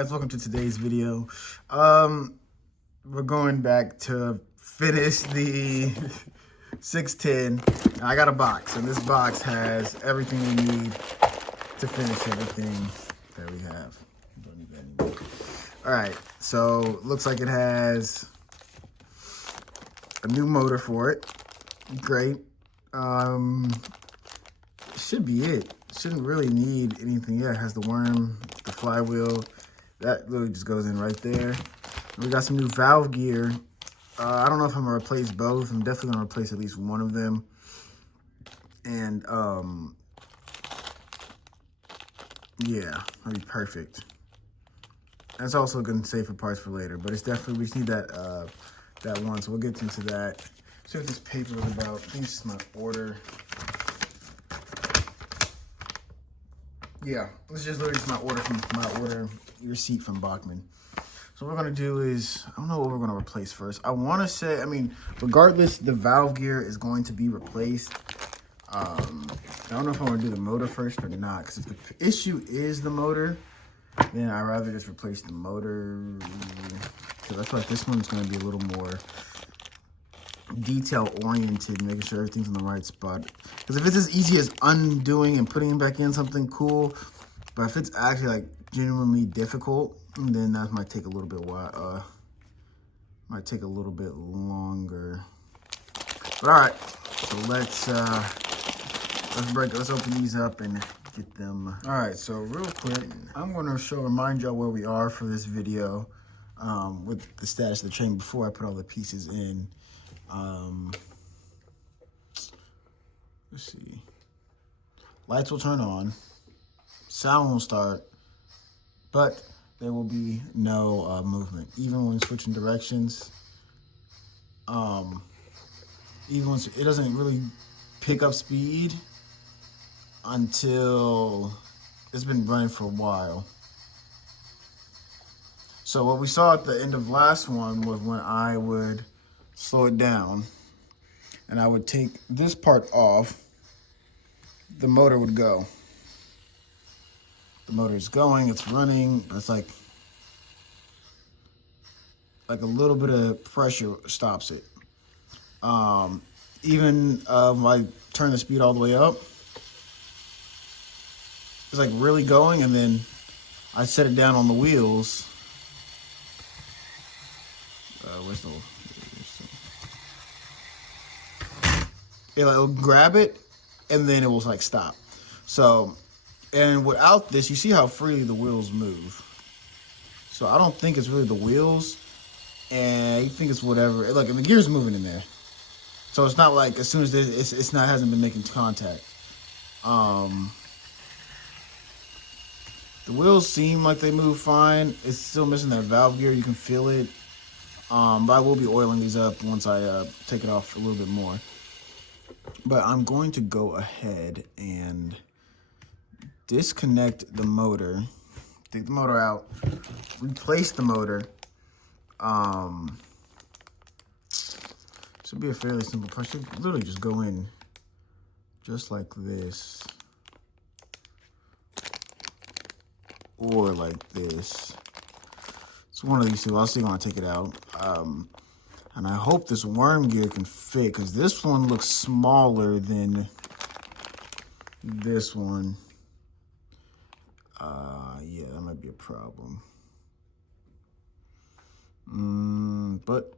guys, welcome to today's video. We're going back to finish the 610. I got a box, and this box has everything we need to finish everything that we have. Don't need that anymore. All right, so looks like it has a new motor for it. Great. Should be it. Shouldn't really need anything. Yeah, it has the worm, the flywheel. That literally just goes in right there. We got some new valve gear. I don't know if I'm gonna replace both. I'm definitely gonna replace at least one of them. And yeah, that'll be perfect. That's also gonna save for parts for later, but it's definitely, we just need that that one, so we'll get into that. See what this paper is about. I think it's just my order. Yeah, this is just literally my order receipt from Bachman. So what we're gonna do is, I don't know what we're gonna replace first. I wanna say, I mean, regardless, the valve gear is going to be replaced. I don't know if I'm gonna do the motor first or not, because if the issue is the motor, then I'd rather just replace the motor. Because I feel like this one's gonna be a little more detail oriented, making sure everything's in the right spot. Because if it's as easy as undoing and putting back in something, cool. But if it's actually like genuinely difficult, then that might take a little bit might take a little bit longer. But all right, so let's open these up and get them. All right, so real quick, I'm going to remind y'all where we are for this video with the status of the train before I put all the pieces in. Let's see. Lights will turn on, sound will start, but there will be no movement. Even when switching directions, even when it doesn't really pick up speed until it's been running for a while. So what we saw at the end of last one was when I would slow it down and I would take this part off, the motor would go. The motor is going, it's running, but it's like a little bit of pressure stops it. Even if I turn the speed all the way up, it's like really going, and then I set it down on the wheels. Where's the it'll grab it, and then it will like stop. So, and without this, you see how freely the wheels move. So I don't think it's really the wheels, and you think it's whatever. Look, and the gear's moving in there. So it's not like as soon as this, it's not, hasn't been making contact. The wheels seem like they move fine. It's still missing that valve gear. You can feel it. But I will be oiling these up once I take it off a little bit more. But I'm going to go ahead and disconnect the motor, take the motor out, replace the motor. Should be a fairly simple process. Literally just go in just like this, or like this. It's one of these two. I'll see when I take it out. And I hope this worm gear can fit, because this one looks smaller than this one. Yeah, that might be a problem. But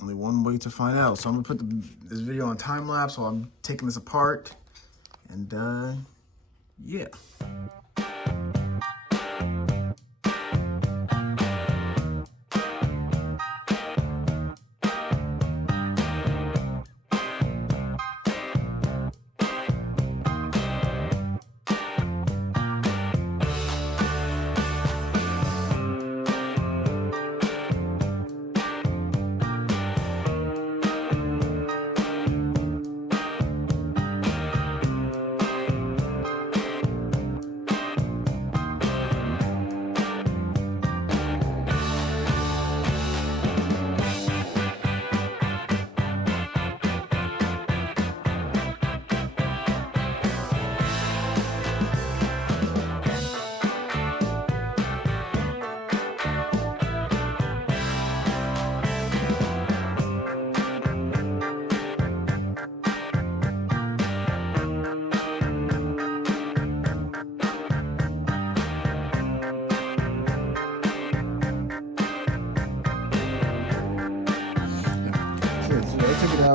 only one way to find out. So I'm gonna put this video on time lapse while I'm taking this apart. And yeah.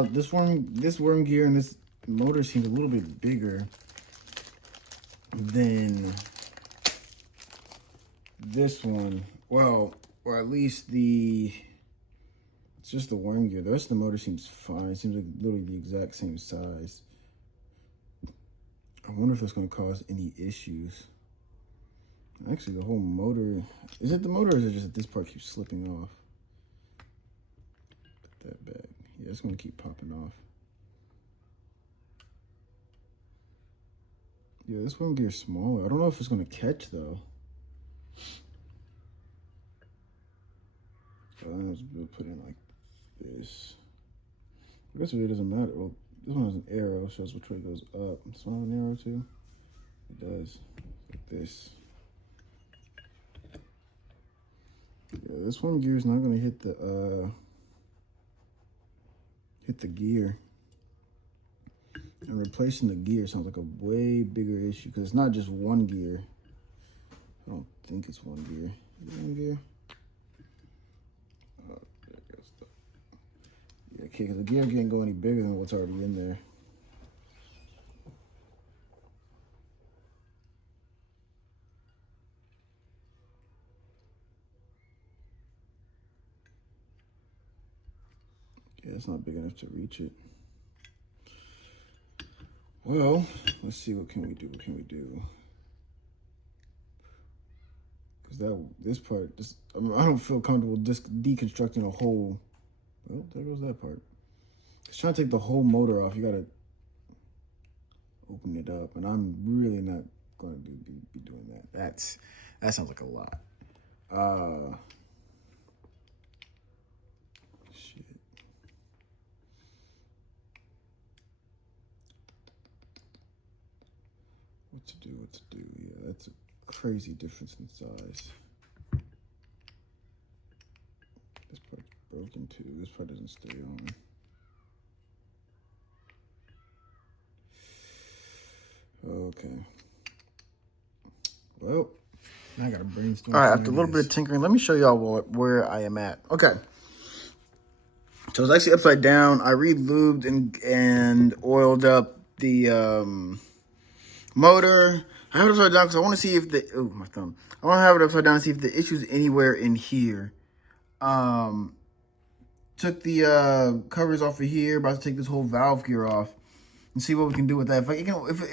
valve, this worm gear and this motor seems a little bit bigger than this one. Well, or at least it's just the worm gear. The rest of the motor seems fine. It seems like literally the exact same size. I wonder if it's going to cause any issues. Actually, the whole motor, is it the motor or is it just that this part keeps slipping off? Put that back. Yeah, it's going to keep popping off. Yeah, this worm gear is smaller. I don't know if it's going to catch though. Let's put it in like this. I guess it really doesn't matter. Well, this one has an arrow, shows which way it goes up. This one have an arrow too? It does. Like this. Yeah, this one gear is not gonna hit the gear. And replacing the gear sounds like a way bigger issue because it's not just one gear. I don't think it's one gear. Is it one gear? Yeah, okay, because the gear can't go any bigger than what's already in there. Yeah, it's not big enough to reach it. Well, let's see, what can we do? What can we do? Because this part, I don't feel comfortable deconstructing a whole. Well, there goes that part. It's trying to take the whole motor off. You gotta open it up, and I'm really not going to be doing that. That sounds like a lot. Shit. What to do? What to do? Yeah, that's a crazy difference in size. This part's broken too. This part doesn't stay on. Okay. Well, now I gotta brainstorm. All right, after a little bit of tinkering, let me show y'all where I am at. Okay. So it's actually upside down. I re-lubed and oiled up the motor. I have it upside down because I want to see if my thumb. I want to have it upside down and see if the issue's anywhere in here. Took the covers off of here. About to take this whole valve gear off and see what we can do with that.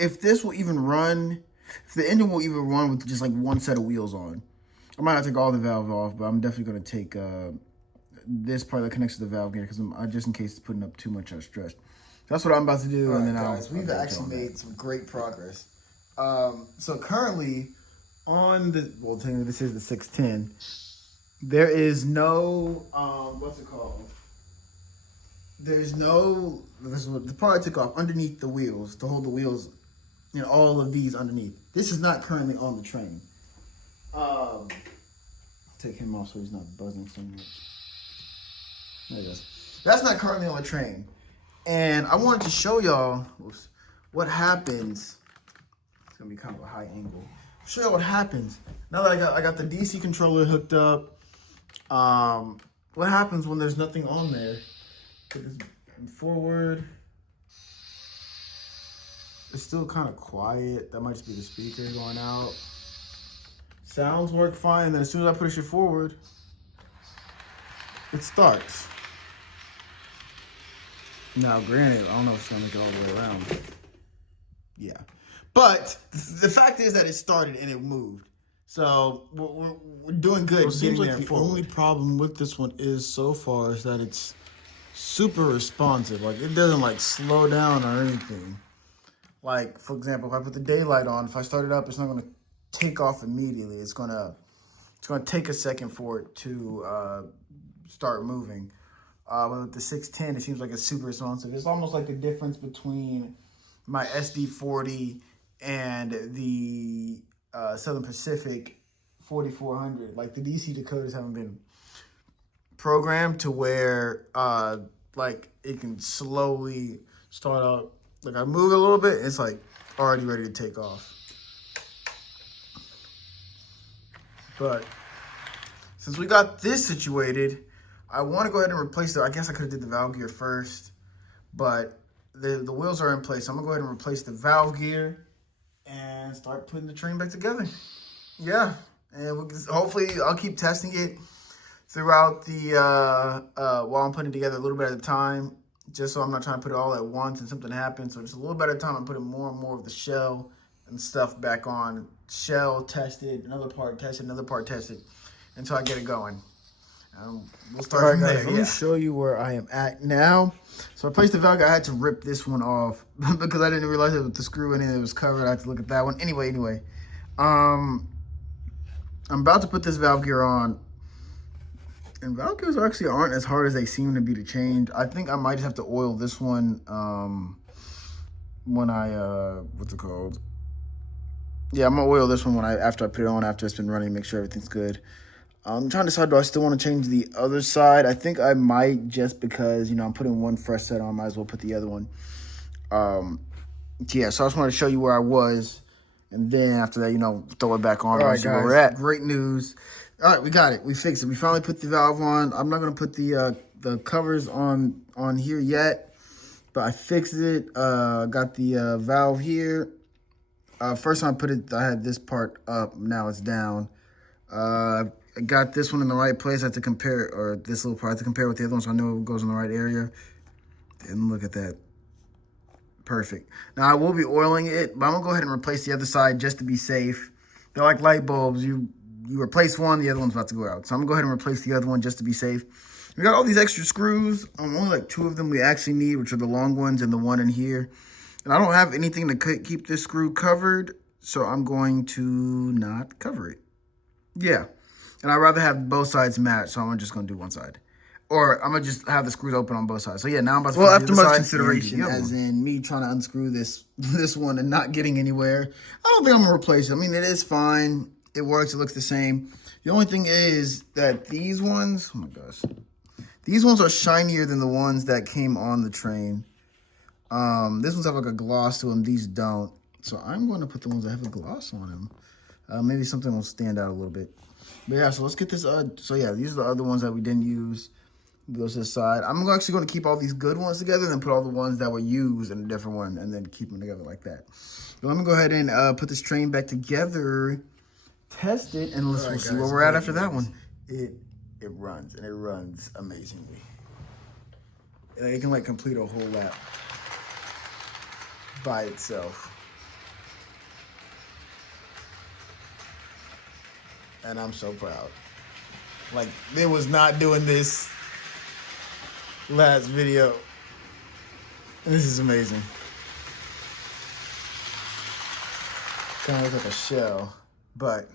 If this will even run, if the engine will even run with just like one set of wheels on. I might not take all the valve off, but I'm definitely going to take this part that connects to the valve gear because just in case it's putting up too much stress. That's what I'm about to do. All and right, then guys, we've actually made some great progress. So currently on technically this is the 610. There is no, what's it called? There's no, the part I took off underneath the wheels to hold the wheels, all of these underneath. This is not currently on the train. Take him off so he's not buzzing so much. There it is. That's not currently on the train. And I wanted to show y'all what happens. It's gonna be kind of a high angle. Show y'all what happens now that I got the DC controller hooked up. What happens when there's nothing on there? Forward. It's still kind of quiet. That might just be the speaker going out. Sounds work fine. Then as soon as I push it forward, it starts. Now, granted, I don't know if it's gonna make it all the way around. Yeah, but the fact is that it started and it moved. So we're doing good. Well, it seems like the only problem with this one is so far is that it's super responsive. Like it doesn't like slow down or anything. Like for example, if I put the daylight on, if I start it up, it's not gonna take off immediately. It's gonna take a second for it to start moving. But with the 610, it seems like it's super responsive. It's almost like the difference between my SD40 and the Southern Pacific 4400. Like the DC decoders haven't been programmed to where like it can slowly start up. Like I move a little bit, it's like already ready to take off. But since we got this situated, I want to go ahead and replace it. I guess I could have did the valve gear first, but the wheels are in place. So I'm gonna go ahead and replace the valve gear and start putting the train back together. Yeah, and hopefully I'll keep testing it throughout the while I'm putting it together a little bit at a time, just so I'm not trying to put it all at once and something happens. So just a little bit at a time, I'm putting more and more of the shell and stuff back on. Shell tested, another part tested, another part tested, until I get it going. We'll start from there. Let me show you where I am at now. So I placed the valve. I had to rip this one off because I didn't realize it with the screw in it. It was covered. I had to look at that one. Anyway. I'm about to put this valve gear on. And valve gears actually aren't as hard as they seem to be to change. I think I might just have to oil this one when I, what's it called? Yeah, I'm gonna oil this one after I put it on, after it's been running, make sure everything's good. I'm trying to decide, do I still want to change the other side? I think I might, just because, you know, I'm putting one fresh set on, might as well put the other one. Yeah, so I just wanted to show you where I was. And then after that, you know, throw it back on. All right, guys, where we're at. Great news. All right, we got it. We fixed it. We finally put the valve on. I'm not going to put the covers on here yet, but I fixed it. Got the valve here. First time I put it, I had this part up. Now it's down. I got this one in the right place. I have to compare, or this little part, I have to compare with the other one so I know it goes in the right area. And look at that. Perfect. Now, I will be oiling it, but I'm going to go ahead and replace the other side just to be safe. They're like light bulbs. You replace one, the other one's about to go out. So I'm going to go ahead and replace the other one just to be safe. We got all these extra screws. Only like 2 of them we actually need, which are the long ones and the one in here. And I don't have anything to keep this screw covered, so I'm going to not cover it. Yeah. And I'd rather have both sides match, so I'm just going to do one side. Or I'm going to just have the screws open on both sides. So, yeah, now I'm about to put after much consideration, as in me trying to unscrew this one and not getting anywhere, I don't think I'm going to replace it. I mean, it is fine. It works. It looks the same. The only thing is that these ones, oh, my gosh. These ones are shinier than the ones that came on the train. This ones have like a gloss to them. These don't. So I'm going to put the ones that have a gloss on them. Maybe something will stand out a little bit. But yeah, so let's get this. So yeah, these are the other ones that we didn't use. Goes to the side. I'm actually going to keep all these good ones together and then put all the ones that were used in a different one and then keep them together like that. So let me go ahead and put this train back together, test it, and we'll see where we're at after that one. It runs, and it runs amazingly. It can like complete a whole lap by itself. And I'm so proud. Like, it was not doing this last video. This is amazing. Kind of looks like a shell, but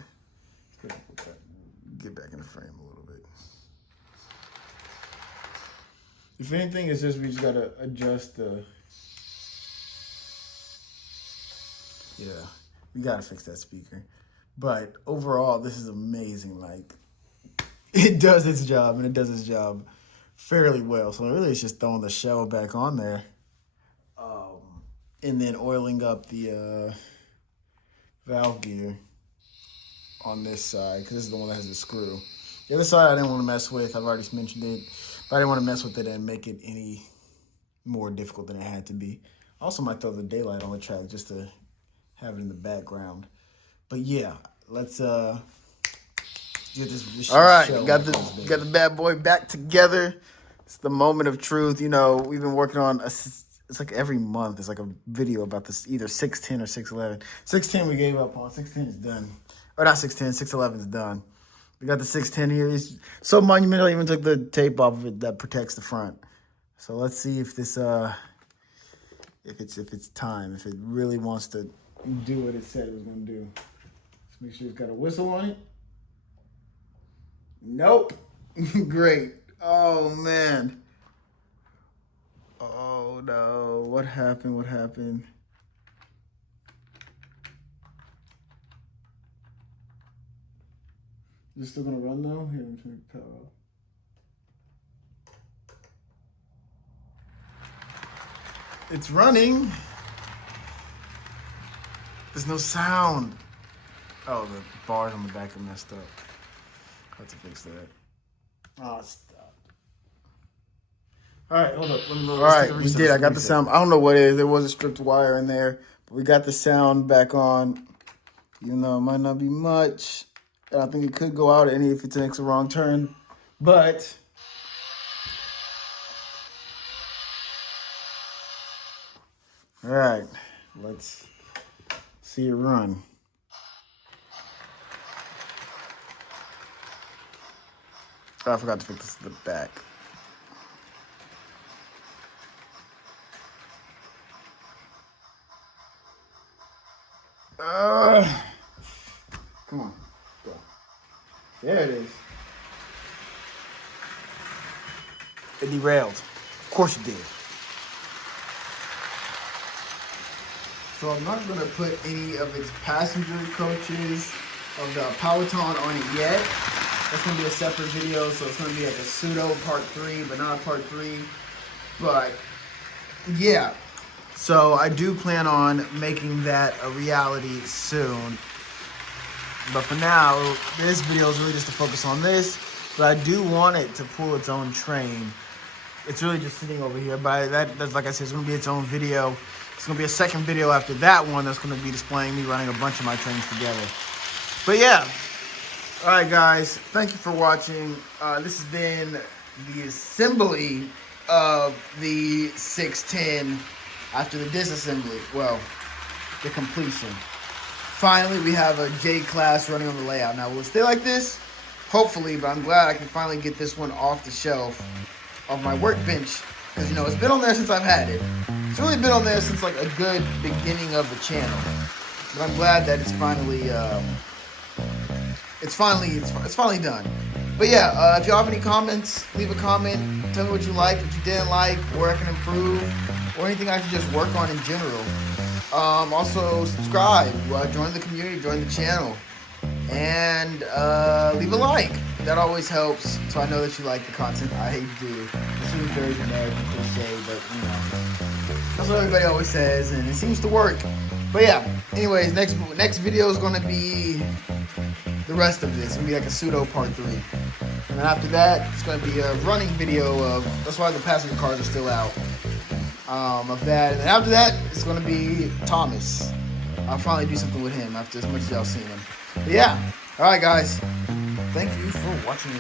get back in the frame a little bit. If anything, it's just we just gotta adjust the. Yeah, we gotta fix that speaker. But overall, this is amazing. Like, it does its job, and it does its job fairly well. So really, it's just throwing the shell back on there, and then oiling up the valve gear on this side, because this is the one that has the screw. The other side I didn't want to mess with. I've already mentioned it, but I didn't want to mess with it and make it any more difficult than it had to be. I also might throw the daylight on the track just to have it in the background. But yeah, let's get this all right, got the bad boy back together. It's the moment of truth. You know, we've been working on it's like every month. It's like a video about this, either 610 or 611. 610 we gave up on. 610 is done. Or not 610, 611 is done. We got the 610 here. It's so monumental, I even took the tape off of it that protects the front. So let's see if this if it's time, if it really wants to do what it said it was gonna do. Let's make sure it's got a whistle on it. Nope. Great. Oh man. Oh no. What happened? What happened? Is it still gonna run though? Here, I'm turning the power off. It's running. There's no sound. Oh, the bars on the back are messed up. I have to fix that. Oh, stop. All right, hold up. All right, we did. I got the sound. I don't know what it is. There was a stripped wire in there, but we got the sound back on. Even though it might not be much, and I think it could go out any if it takes a wrong turn, but all right, let's see it run. Oh, I forgot to fix the back. Come on, go. There it is. It derailed. Of course it did. So I'm not going to put any of its passenger coaches of the Peloton on it yet. That's going to be a separate video, so it's going to be like a pseudo part 3, but not a part 3. But yeah, so I do plan on making that a reality soon. But for now, this video is really just to focus on this. But I do want it to pull its own train. It's really just sitting over here. But that's like I said, it's going to be its own video. It's going to be a second video after that one that's going to be displaying me running a bunch of my trains together. But yeah. All right, guys. Thank you for watching. This has been the assembly of the 610 after the disassembly. Well, the completion. Finally, we have a J-Class running on the layout. Now, will it stay like this? Hopefully, but I'm glad I can finally get this one off the shelf of my workbench. Because, you know, it's been on there since I've had it. It's really been on there since, like, a good beginning of the channel. But I'm glad that it's finally, it's finally done. But yeah, if you have any comments, leave a comment. Tell me what you liked, what you didn't like, where I can improve, or anything I should just work on in general. Also, subscribe, join the community, join the channel, and leave a like. That always helps, so I know that you like the content I do. It seems very generic and cliche, but you know, that's what everybody always says, and it seems to work. But yeah, anyways, next video is going to be the rest of this. It's going to be like a pseudo part 3. And then after that, it's going to be a running video of, that's why the passenger cars are still out, of that. And then after that, it's going to be Thomas. I'll finally do something with him after as much as y'all seen him. But yeah, alright guys, thank you for watching.